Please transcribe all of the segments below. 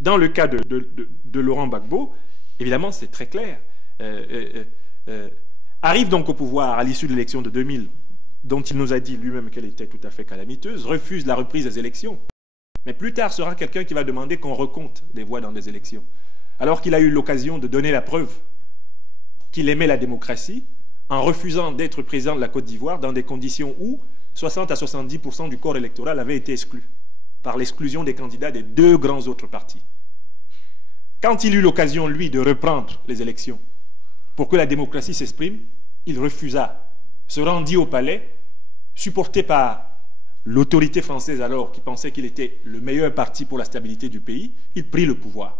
Dans le cas de Laurent Gbagbo, évidemment, c'est très clair. Arrive donc au pouvoir à l'issue de l'élection de 2000, dont il nous a dit lui-même qu'elle était tout à fait calamiteuse, refuse la reprise des élections. Mais plus tard sera quelqu'un qui va demander qu'on recompte des voix dans des élections. Alors qu'il a eu l'occasion de donner la preuve qu'il aimait la démocratie en refusant d'être président de la Côte d'Ivoire dans des conditions où 60 à 70% du corps électoral avait été exclu par l'exclusion des candidats des deux grands autres partis. Quand il eut l'occasion, lui, de reprendre les élections pour que la démocratie s'exprime, il refusa, se rendit au palais, supporté par l'autorité française alors, qui pensait qu'il était le meilleur parti pour la stabilité du pays, il prit le pouvoir.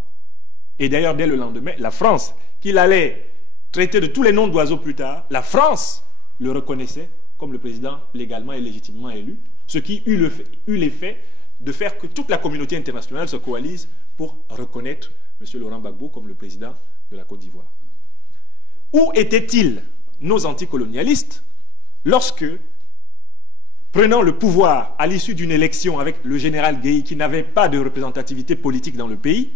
Et d'ailleurs, dès le lendemain, la France, qu'il allait traiter de tous les noms d'oiseaux plus tard, la France le reconnaissait comme le président légalement et légitimement élu, ce qui eut l'effet de faire que toute la communauté internationale se coalise pour reconnaître M. Laurent Gbagbo comme le président de la Côte d'Ivoire. Où étaient-ils, nos anticolonialistes, lorsque, prenant le pouvoir à l'issue d'une élection avec le général Guèye, qui n'avait pas de représentativité politique dans le pays,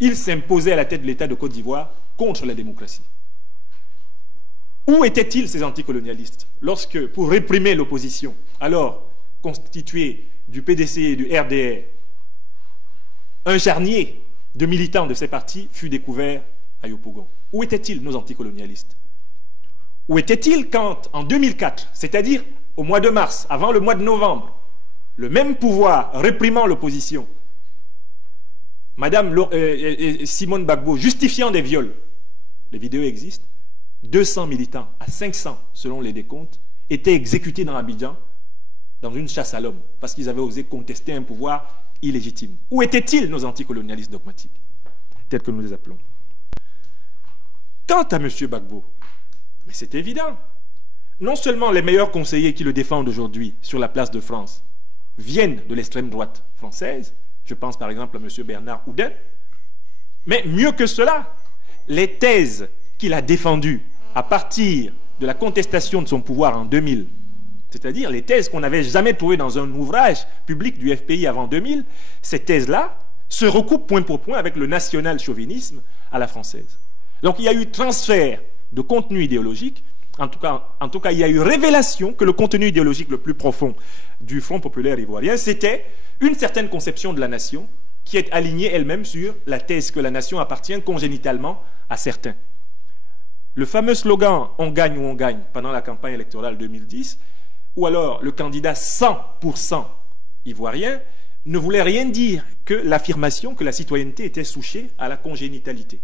il s'imposait à la tête de l'État de Côte d'Ivoire contre la démocratie? Où étaient-ils, ces anticolonialistes, lorsque, pour réprimer l'opposition, alors constituée du PDC et du RDR, un charnier de militants de ces partis fut découvert à Yopougon? Où étaient-ils, nos anticolonialistes? Où étaient-ils quand, en 2004, c'est-à-dire au mois de mars, avant le mois de novembre, le même pouvoir réprimant l'opposition, Madame Simone Gbagbo justifiant des viols, les vidéos existent, 200 militants à 500 selon les décomptes étaient exécutés dans Abidjan dans une chasse à l'homme parce qu'ils avaient osé contester un pouvoir illégitime. Où étaient-ils, nos anticolonialistes dogmatiques, tels que nous les appelons? Quant à M. Gbagbo, mais c'est évident, non seulement les meilleurs conseillers qui le défendent aujourd'hui sur la place de France viennent de l'extrême droite française, je pense par exemple à M. Bernard Oudin, mais mieux que cela, les thèses qu'il a défendues à partir de la contestation de son pouvoir en 2000, c'est-à-dire les thèses qu'on n'avait jamais trouvées dans un ouvrage public du FPI avant 2000, ces thèses-là se recoupent point pour point avec le national-chauvinisme à la française. Donc il y a eu transfert de contenu idéologique, en tout cas il y a eu révélation que le contenu idéologique le plus profond du Front populaire ivoirien, c'était une certaine conception de la nation qui est alignée elle-même sur la thèse que la nation appartient congénitalement à certains. Le fameux slogan « On gagne ou on gagne » pendant la campagne électorale 2010, ou alors le candidat 100% ivoirien, ne voulait rien dire que l'affirmation que la citoyenneté était souchée à la congénitalité.